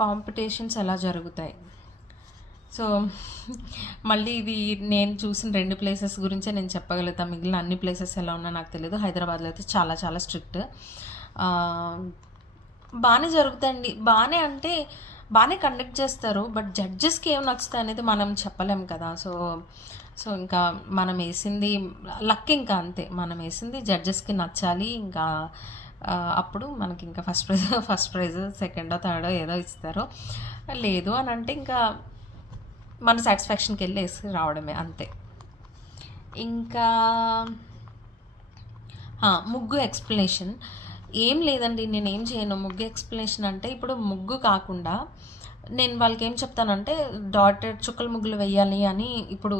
Competitions ఎలా జరుగుతాయి? So మళ్ళీ ఇది నేను చూసిన 2 ప్లేసెస్ గురించే నేను చెప్పగలుగుతాను. మిగిలిన అన్ని ప్లేసెస్ ఎలా ఉన్నా నాకు తెలియదు. హైదరాబాద్లో అయితే చాలా చాలా స్ట్రిక్ట్. బాగానే జరుగుతాయండి. బాగానే అంటే బాగానే కండక్ట్ చేస్తారు. బట్ జడ్జెస్కి ఏం నచ్చుతాయి అనేది మనం చెప్పలేం కదా. సో ఇంకా మనం వేసింది లక్, ఇంకా అంతే. మనం వేసింది జడ్జెస్కి నచ్చాలి. ఇంకా అప్పుడు మనకి ఇంకా ఫస్ట్ ప్రైజ్ సెకండో థర్డో ఏదో ఇస్తారు. లేదు అని అంటే ఇంకా మన సాటిస్ఫాక్షన్కి వెళ్ళి వేసి రావడమే అంతే. ఇంకా ముగ్గు ఎక్స్ప్లెనేషన్ ఏం లేదండి, నేనేం చేయను. ముగ్గు ఎక్స్ప్లెనేషన్ అంటే ఇప్పుడు ముగ్గు కాకుండా నేను వాళ్ళకి ఏం చెప్తానంటే డాటెడ్ చుక్కల ముగ్గులు వేయాలి అని ఇప్పుడు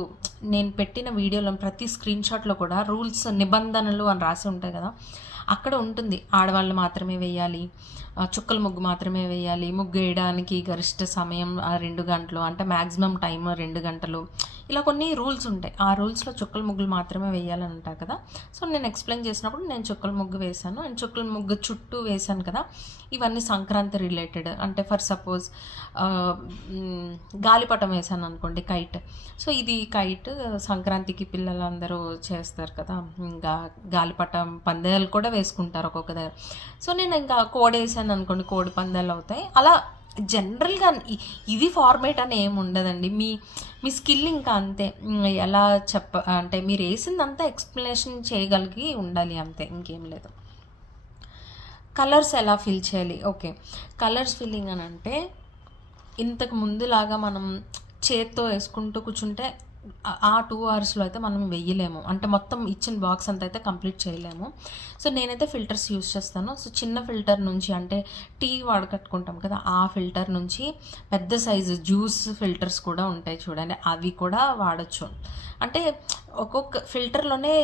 నేను పెట్టిన వీడియోలో ప్రతి స్క్రీన్ షాట్లో కూడా రూల్స్, నిబంధనలు అని రాసి ఉంటాయి కదా, అక్కడ ఉంటుంది ఆడవాళ్ళు మాత్రమే వేయాలి, చుక్కల ముగ్గు మాత్రమే వేయాలి, ముగ్గు వేయడానికి గరిష్ట సమయం 2 గంటలు, అంటే మ్యాక్సిమం టైం 2 గంటలు, ఇలా కొన్ని రూల్స్ ఉంటాయి. ఆ రూల్స్లో చుక్కల ముగ్గులు మాత్రమే వేయాలని అంటారు కదా. సో నేను ఎక్స్ప్లెయిన్ చేసినప్పుడు నేను చుక్కల ముగ్గు వేశాను. అండ్ చుక్కల ముగ్గు చుట్టూ వేశాను కదా, ఇవన్నీ సంక్రాంతి రిలేటెడ్. అంటే ఫర్ సపోజ్ గాలిపటం వేశాను అనుకోండి, కైట్. సో ఇది కైట్ సంక్రాంతికి పిల్లలందరూ చేస్తారు కదా, ఇంకా గాలిపటం పందాలు కూడా వేసుకుంటారు ఒక్కొక్క దగ్గర. సో నేను ఇంకా కోడి వేసాను అనుకోండి, కోడి పందాలు అవుతాయి. అలా జనరల్గా ఇది ఫార్మేట్ అని ఏమి ఉండదండి. మీ స్కిల్ ఇంకా అంతే. ఎలా అంటే మీరు వేసిందంతా ఎక్స్ప్లెనేషన్ చేయగలిగి ఉండాలి అంతే, ఇంకేం లేదు. కలర్స్ ఎలా ఫిల్ చేయాలి? ఓకే, కలర్స్ ఫిల్లింగ్ అని అంటే ఇంతకు ముందులాగా మనం చేత్తో వేసుకుంటూ కూర్చుంటే ఆ 2 అవర్స్లో అయితే మనం వేయలేము. అంటే మొత్తం ఇచ్చిన బాక్స్ అంతా అయితే కంప్లీట్ చేయలేము. సో నేనైతే ఫిల్టర్స్ యూస్ చేస్తాను. సో చిన్న ఫిల్టర్ నుంచి, అంటే టీ వాడకట్టుకుంటాం కదా, ఆ ఫిల్టర్ నుంచి పెద్ద సైజు జ్యూస్ ఫిల్టర్స్ కూడా ఉంటాయి చూడండి, అవి కూడా వాడచ్చు. అంటే ఒక్కొక్క ఫిల్టర్లోనే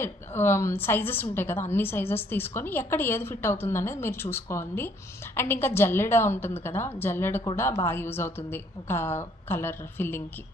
సైజెస్ ఉంటాయి కదా, అన్ని సైజెస్ తీసుకొని ఎక్కడ ఏది ఫిట్ అవుతుంది అనేది మీరు చూసుకోండి. అండ్ ఇంకా జల్లెడ ఉంటుంది కదా, జల్లెడ కూడా బాగా యూజ్ అవుతుంది ఒక కలర్ ఫిల్లింగ్కి.